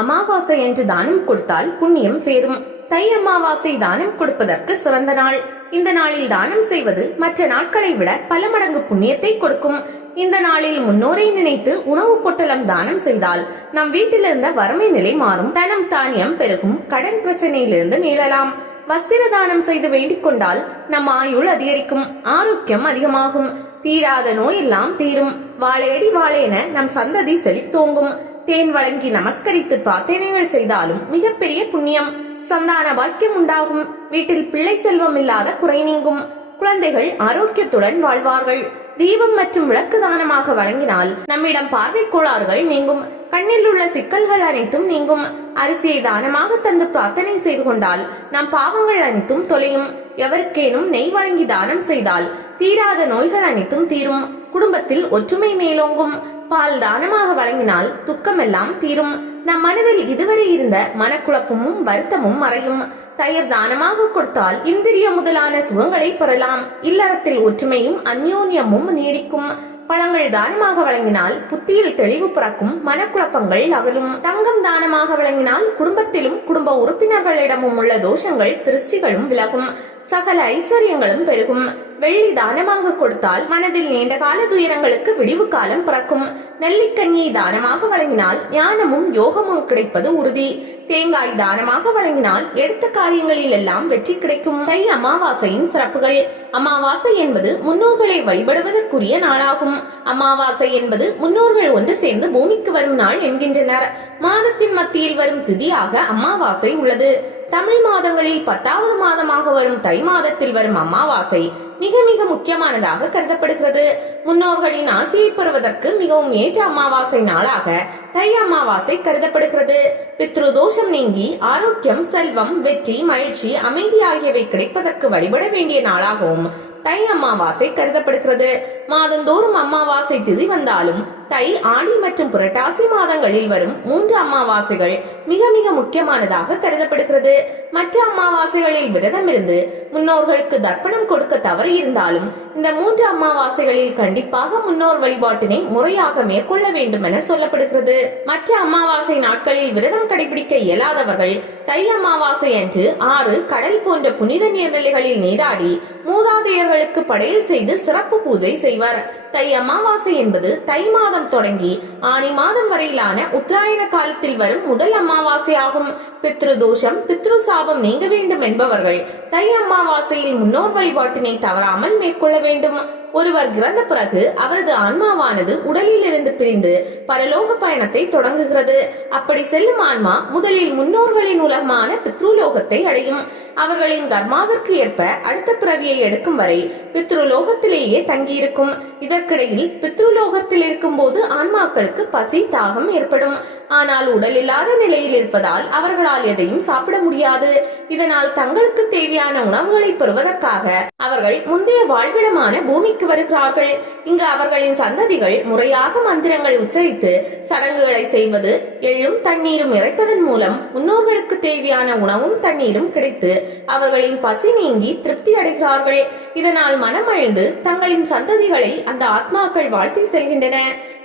அமாவாசை என்று தானம் கொடுத்தால் புண்ணியம் சேரும். தை அமாவாசை தானம் கொடுப்பதற்கு சிறந்த நாள். இந்த நாளில் தானம் செய்வது மற்ற நாட்களை விட பல மடங்கு புண்ணியத்தை கொடுக்கும். இந்த நாளில் முன்னோரை நினைத்து உணவு பொட்டலம் தானம் செய்தால் நம் வீட்டில் இருந்த வறுமை நிலை மாறும். தனம் தானியம் பெருகும். கடன் பிரச்சனையிலிருந்து மீளலாம். வஸ்திர தானம் செய்து வேண்டிக் கொண்டால் நம் ஆயுள் அதிகரிக்கும். ஆரோக்கியம் அதிகமாகும். தீராத நோய் எல்லாம் தீரும். வாழையடி வாழையென நம் சந்ததி செழித்தோங்கும். தேன் வழங்கி நமஸ்கரித்து பிரார்த்தனைகள் செய்தாலும் மிகப்பெரிய புண்ணியம் சந்தான பாக்கியம் உண்டாகும். வீட்டில் பிள்ளை செல்வம் இல்லாத குறை நீங்கும். குழந்தைகள் ஆரோக்கியத்துடன் வாழ்வார்கள். தீபம் மற்றும் விளக்கு தானமாக வழங்கினால் நம்மிடம் பார்வை கோளாறுகள் நீங்கும். கண்ணில் உள்ள சிக்கல்கள் அனைத்தும் நீங்கும். அரிசியை தானமாக தந்து பிரார்த்தனை செய்து கொண்டால் நம் பாவங்கள் அனைத்தும் தொலையும். எவருக்கேனும் நெய் வழங்கி தானம் செய்தால் தீராத நோய்கள் அனைத்தும் தீரும். குடும்பத்தில் ஒற்றுமை மேலோங்கும். பால் தானமாக வழங்கினால் துக்கமெல்லாம் தீரும். நம் மனதில் இதுவரை இருந்த மனக்குழப்பமும் வருத்தமும் மறையும். தயிர் தானமாக கொடுத்தால் இந்திரிய முதலான சுகங்களை பெறலாம். இல்லறத்தில் ஒற்றுமையும் அந்யோன்யமும் நீடிக்கும். பழங்கள் தானமாக வழங்கினால் புத்தியில் தெளிவு பிறக்கும் மனக்குழப்பங்கள் அகலும். தங்கம் தானமாக வழங்கினால் குடும்பத்திலும் குடும்ப உறுப்பினர்களிடமும் உள்ள தோஷங்கள் திருஷ்டிகளும் விலகும். சகல ஐஸ்வர்யங்களும் பெருகும். வெள்ளி தானமாக கொடுத்தால் மனதில் நீண்ட கால துயரங்களுக்கு விடிவு காலம் பிறக்கும். நெல்லிக்கண்ணியை தானமாக வழங்கினால் ஞானமும் யோகமும் கிடைப்பது உறுதி. தேங்காய் தானமாக வழங்கினால் எடுத்த காரியங்களில் எல்லாம் வெற்றி கிடைக்கும். கை அமாவாசையின் சிறப்புகள். அமாவாசை என்பது முன்னோர்களை வழிபடுவதற்குரிய நாளாகும். அமாவாசை என்பது முன்னோர்கள் ஒன்று சேர்ந்து பூமிக்கு வரும் நாள் என்கின்றனர். மாதத்தின் மத்தியில் வரும் திதியாக அமாவாசை உள்ளது. தமிழ் மாதங்களில் பத்தாவது மாதமாக வரும் தை மாதத்தில் வரும் அமாவாசை மிக மிக முக்கியமானதாக கருதப்படுகிறது. முன்னோர்களின் ஆசையை பெறுவதற்கு மிகவும் ஏற்ற அமாவாசை நாளாக தை அமாவாசை கருதப்படுகிறது. பித்ரு தோஷம் நீங்கி ஆரோக்கியம் செல்வம் வெற்றி மகிழ்ச்சி அமைதி ஆகியவை கிடைப்பதற்கு வழிபட வேண்டிய நாளாகவும் தை அமாவாசை கருதப்படுகிறது. மாதந்தோறும் அமாவாசை திதி வந்தாலும் தை ஆடி மற்றும் புரட்டாசி மாதங்களில் வரும் மூன்று அமாவாசைகள் மிக மிக முக்கியமானதாக கருதப்படுகிறது. மற்ற அமாவாசைகளில் விரதம் இருந்து முன்னோர்களுக்கு தர்ப்பணம் கொடுக்க தவறி இருந்தாலும் இந்த மூன்று அமாவாசைகளில் கண்டிப்பாக முன்னோர் வழிபாட்டினை முறையாக மேற்கொள்ள வேண்டும் என சொல்லப்படுகிறது. மற்ற அமாவாசை நாட்களில் விரதம் கடைபிடிக்க இயலாதவர்கள் தை அமாவாசை அன்று ஆறு கடல் போன்ற புனித நீர்நிலைகளில் நீராடி மூதாதையர்களுக்கு படையல் செய்து சிறப்பு பூஜை செய்வர். தை அமாவாசை என்பது தை மாதம் தொடங்கி ஆனி மாதம் வரையிலான உத்தராயண காலத்தில் வரும் முதல் அமாவாசை ஆகும். பித்ரு தோஷம் பித்ரு சாபம் நீங்க வேண்டும் என்பவர்கள். தை அமாவாசையில் முன்னோர் வழிபாட்டினை தவறாமல் மேற்கொள்ள வேண்டும். ஒருவர் இறந்த பிறகு அவரது ஆன்மாவானது உடலில் இருந்து பிரிந்து பரலோக பயணத்தை தொடங்குகிறது. அப்படி செல்லும் ஆன்மா முதலில் முன்னோர்களின் உலகமான பித்ருலோகத்தை அடையும். அவர்களின் கர்மாவிற்கு ஏற்ப அடுத்த பிறவியை எடுக்கும் வரை பித்ருலோகத்திலேயே தங்கியிருக்கும். இதற்கிடையில் பித்ருலோகத்தில் இருக்கும் போது ஆன்மாக்களுக்கு பசி தாகம் ஏற்படும். ஆனால் உடல் இல்லாத நிலையில் இருப்பதால் அவர்களால் எதையும் சாப்பிட முடியாது. இதனால் தங்களுக்கு தேவையான உணவுகளை பெறுவதற்காக அவர்கள் முந்தைய வாழ்விடமான பூமிக்கு வருகிறார்கள். இங்கு அவர்களின் சந்ததிகள் முறையாக மந்திரங்கள் உச்சரித்து சடங்குகளை செய்வது எள்ளும் தண்ணீரும் இறைப்பதன் மூலம் முன்னோர்களுக்கு தேவையான உணவும் தண்ணீரும் கிடைத்து அவர்களின் பசி நீங்கி திருப்தி அடைகிறார்கள். இதனால் மனமழிந்து தங்களின் சந்ததிகளை அந்த ஆத்மாக்கள் வாழ்த்தி செல்கின்றன.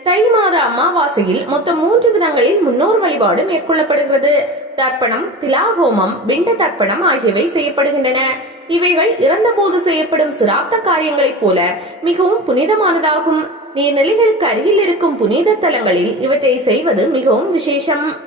தை மாத அமாவாசையில் மொத்தம் மூன்று விதங்களில் முன்னோர் வழிபாடு மேற்கொள்ளப்படுகிறது. தர்ப்பணம் திலாகோமம் பிண்ட தர்ப்பணம் ஆகியவை செய்யப்படுகின்றன. இவைகள் இறந்தபோது செய்யப்படும் சிராத்த காரியங்களைப் போல மிகவும் புனிதமானதாகும். நீர்நிலைகளுக்கு அருகில் இருக்கும் புனித தலங்களில் இவற்றை செய்வது மிகவும் விசேஷம்.